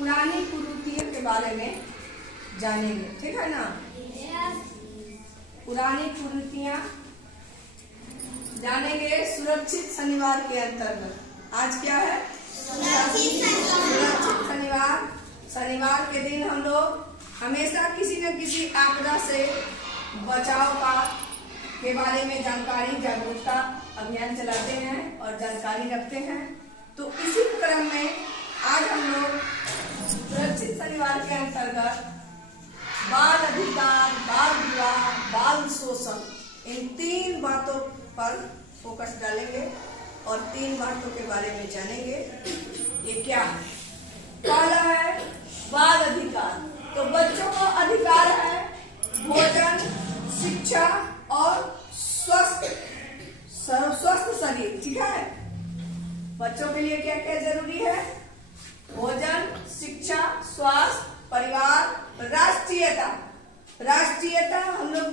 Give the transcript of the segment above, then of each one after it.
पुरानी कुरीतियों के बारे में जानेंगे, ठीक है ना। पुरानी कुरीतियां जानेंगे सुरक्षित शनिवार के अंतर्गत। आज क्या है? सुरक्षित शनिवार। शनिवार के दिन हम लोग हमेशा किसी न किसी आपदा से बचाव के बारे में जानकारी, जागरूकता अभियान चलाते हैं और जानकारी रखते हैं। तो इसी क्रम में आज हम लोग सुरक्षित शनिवार के अंतर्गत बाल अधिकार, बाल विवाह, बाल शोषण, इन 3 बातों पर फोकस डालेंगे और 3 बातों के बारे में जानेंगे। ये क्या है? पहला है बाल अधिकार। तो बच्चों को अधिकार है भोजन, शिक्षा और स्वस्थ शरीर, ठीक है। बच्चों के लिए क्या क्या जरूरी है? भोजन, शिक्षा, स्वास्थ्य, परिवार, राष्ट्रीयता। राष्ट्रीयता हम लोग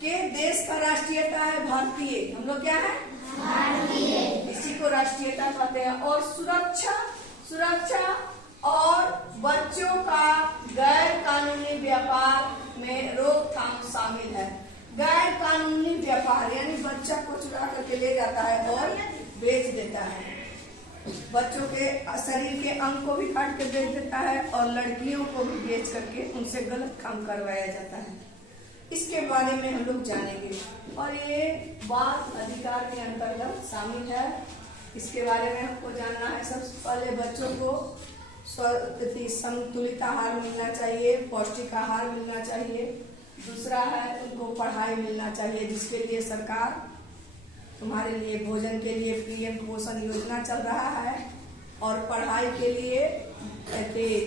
के देश का राष्ट्रीयता है भारतीय। हम लोग क्या है? भारतीय। इसी को राष्ट्रीयता कहते हैं। और सुरक्षा और बच्चों का गैर कानूनी व्यापार में रोकथाम शामिल है। गैर कानूनी व्यापार यानी बच्चा को चुरा करके ले जाता है और बेच देता है। बच्चों के शरीर के अंग को भी काट के बेच देता है और लड़कियों को भी बेच करके उनसे गलत काम करवाया जाता है। इसके बारे में हम लोग जानेंगे और ये बाल अधिकार के अंतर्गत शामिल है। इसके बारे में हमको जानना है। सबसे पहले बच्चों को संतुलित आहार मिलना चाहिए, पौष्टिक आहार मिलना चाहिए। दूसरा है उनको पढ़ाई मिलना चाहिए, जिसके लिए सरकार तुम्हारे लिए भोजन के लिए पीएम पोषण योजना चल रहा है और पढ़ाई के लिए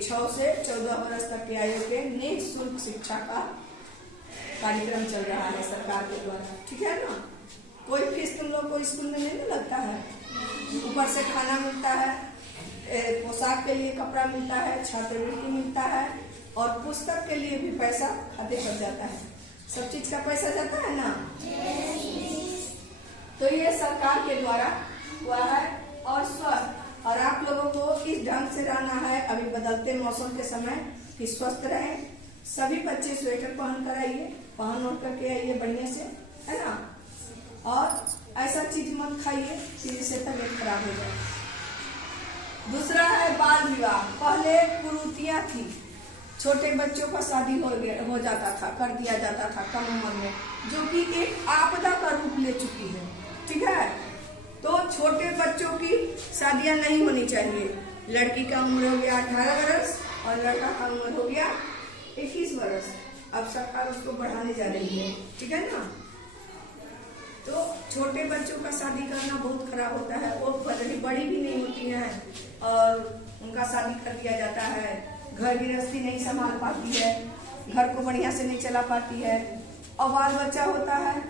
6 से 14 वर्ष तक के आयु के निःशुल्क शिक्षा का कार्यक्रम चल रहा है सरकार के द्वारा, ठीक है ना। कोई फीस तुम लोग को स्कूल में नहीं लगता है। ऊपर से खाना मिलता है, पोशाक के लिए कपड़ा मिलता है, छात्रवृत्ति मिलता है और पुस्तक के लिए भी पैसा खाते पर जाता है। सब चीज का पैसा जाता है ना। तो ये सरकार के द्वारा हुआ है। और स्वस्थ, और आप लोगों को इस ढंग से रहना है अभी बदलते मौसम के समय कि स्वस्थ रहें। सभी बच्चे स्वेटर पहन ओढ़ करके आइए बढ़िया से, है ना। और ऐसा चीज मत खाइए जिससे तबीयत खराब हो जाए। दूसरा है बाल विवाह। पहले कुरीतियां थी, छोटे बच्चों का शादी हो जाता था, कर दिया जाता था कम उम्र में, जो कि एक आपदा का रूप ले चुकी है, ठीक है। तो छोटे बच्चों की शादियां नहीं होनी चाहिए। लड़की का उम्र हो गया 18 वर्ष और लड़का का उम्र हो गया 21 वर्ष। अब सरकार उसको बढ़ाने जा रही है, ठीक है ना। तो छोटे बच्चों का शादी करना बहुत खराब होता है। वो बड़ी भी नहीं होती हैं और उनका शादी कर दिया जाता है। घर गृहस्थी नहीं संभाल पाती है, घर को बढ़िया से नहीं चला पाती है और बाल बच्चा होता है।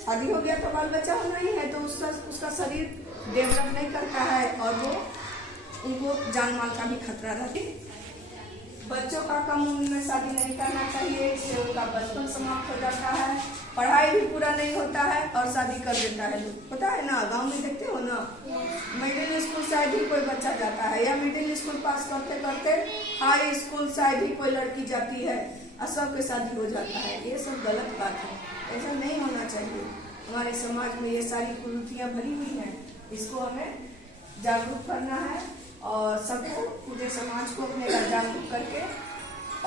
शादी हो गया तो बाल बच्चा होना ही है, तो उसका शरीर डेवलप नहीं करता है और वो उनको जान माल का भी खतरा रहती है। बच्चों का कम उम्र में शादी नहीं करना चाहिए, इससे उनका बचपन समाप्त हो जाता है, पढ़ाई भी पूरा नहीं होता है और शादी कर देता है लोग। पता है ना, गांव में देखते हो ना, मिडिल स्कूल शायद ही कोई बच्चा जाता है या मिडिल स्कूल पास करते करते हाई स्कूल शायद ही कोई लड़की जाती है और सबके शादी हो जाता है। ये सब गलत बात है, ऐसा नहीं होना चाहिए। हमारे समाज में ये सारी कुरीतियां भरी हुई हैं, इसको हमें जागरूक करना है और सबको, पूरे समाज को अपने जागरूक करके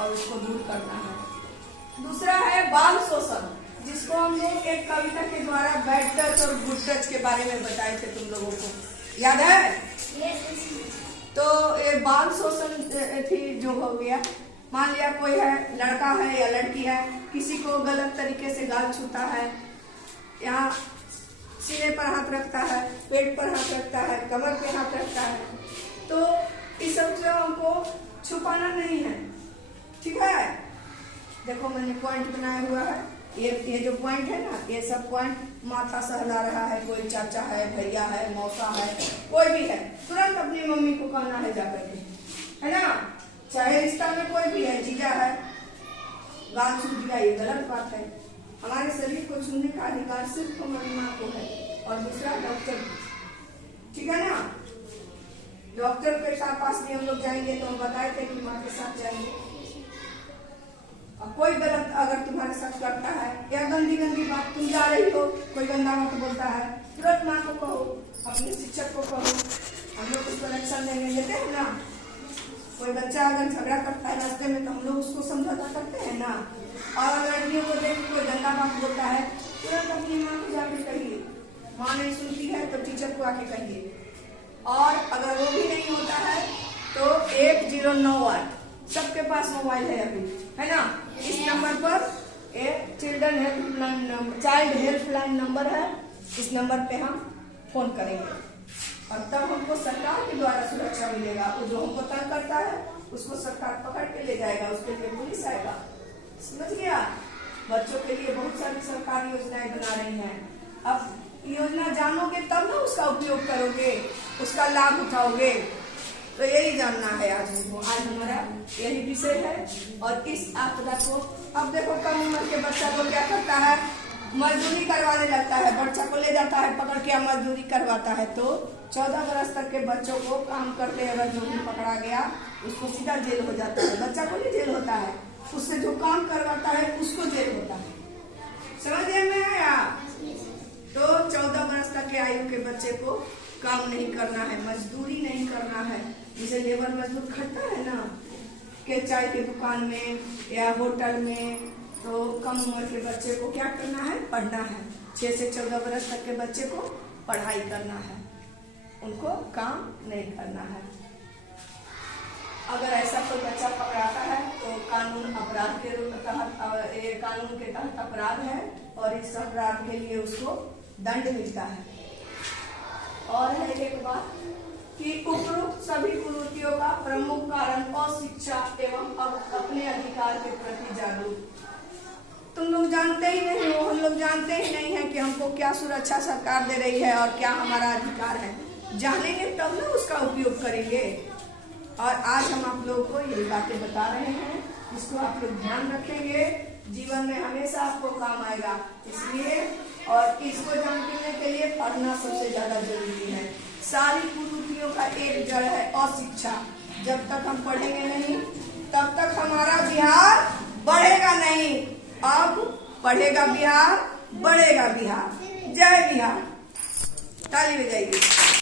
और उसको दूर करना है। दूसरा है बाल शोषण, जिसको हम लोग एक कविता के द्वारा बैड टच और गुड टच के बारे में बताए थे, तुम लोगों को याद है? तो ये बाल शोषण थी जो हो गया। मान लिया कोई है, लड़का है या लड़की है, किसी को गलत तरीके से गाल छूता है, यहाँ सीने पर हाथ रखता है, पेट पर हाथ रखता है, कमर पे हाथ रखता है, तो इस सब से हमको छुपाना नहीं है, ठीक है। देखो मैंने पॉइंट बनाया हुआ है, ये जो पॉइंट है ना, ये सब पॉइंट माथा सहला रहा है, कोई चाचा है, भैया है, मौसा है, कोई भी है, तुरंत अपनी मम्मी को कहना है जाकर के, है ना। चाहे रिश्ता में कोई भी है, जीजा है, गाल छू दिया, ये गलत बात है। हमारे शरीर को छूने का अधिकार सिर्फ हमारी माँ को है और दूसरा डॉक्टर, ठीक है ना। डॉक्टर के पास भी हम लोग जाएंगे तो हम बताए थे कि माँ के साथ जाएंगे। अब कोई गलत अगर तुम्हारे साथ करता है या गंदी गंदी बात, तुम जा रही हो, कोई गंदा बात बोलता है, तुरंत माँ को कहो, अपने शिक्षक को कहो, हम लोग उसको एक्शन लेते हैं ना। कोई बच्चा अगर झगड़ा करता है रास्ते में तो हम लोग उसको समझौता करते हैं ना। और अगर लड़कियों को देख कोई गंदा बात बोलता है, तुरंत अपनी माँ को जाके कहिए, माँ नहीं सुनती है तो टीचर को आके कहिए। और अगर वो भी नहीं होता है तो 1098 सबके पास मोबाइल है अभी, है ना। इस नंबर पर एक चाइल्ड हेल्पलाइन नंबर है, इस नंबर पे हम फोन करेंगे और तब हमको सरकार के द्वारा सुरक्षा मिलेगा। वो जो हमको तंग करता है उसको सरकार पकड़ के ले जाएगा, उसके लिए पुलिस आएगा। समझ गया। बच्चों के लिए बहुत सारी सरकारी योजनाएं बना रही हैं। अब योजना जानोगे तब ना उसका उपयोग करोगे, उसका लाभ उठाओगे। तो यही जानना है आज हमको। आज हमारा यही विषय है। और इस आपदा को अब देखो, कम उम्र के बच्चा को क्या करता है, मजदूरी करवाने लगता है, बच्चा को ले जाता है पकड़ के मजदूरी करवाता है। तो 14 बरस तक के बच्चों को काम करते अगर जो भी पकड़ा गया उसको सीधा जेल हो जाता है। बच्चा को नहीं जेल होता है, उससे जो काम करवाता है उसको जेल होता है। समझ में आया। तो 14 बरस तक के आयु के बच्चे को काम नहीं करना है, मजदूरी नहीं करना है। जैसे लेबर मजदूर खटता है ना के चाय की दुकान में या होटल में, तो कम उम्र के बच्चे को क्या करना है, पढ़ना है। 6 से 14 बरस तक के बच्चे को पढ़ाई करना है, उनको काम नहीं करना है। अगर ऐसा कोई बच्चा पकड़ाता है तो कानून अपराध के तहत, ये कानून के तहत अपराध है और इस अपराध के लिए उसको दंड मिलता है। और है एक बात कि उपरोक्त सभी कुरीतियों का प्रमुख कारण अशिक्षा एवं अपने अधिकार के प्रति जागरूक। तुम लोग जानते ही नहीं हो, हम लोग जानते ही नहीं है कि हमको क्या सुरक्षा सरकार दे रही है और क्या हमारा अधिकार है। जानेंगे तब ना उसका उपयोग करेंगे। और आज हम आप लोगों को यही बातें बता रहे हैं, इसको आप लोग ध्यान रखेंगे, जीवन में हमेशा आपको काम आएगा। इसलिए और इसको जानने के लिए पढ़ना सबसे ज्यादा जरूरी है। सारी कुरीतियों का एक जड़ है अशिक्षा। जब तक हम पढ़ेंगे नहीं तब तक हमारा बिहार बढ़ेगा नहीं। अब पढ़ेगा बिहार, बढ़ेगा बिहार। जय बिहार। ताली बजाइए।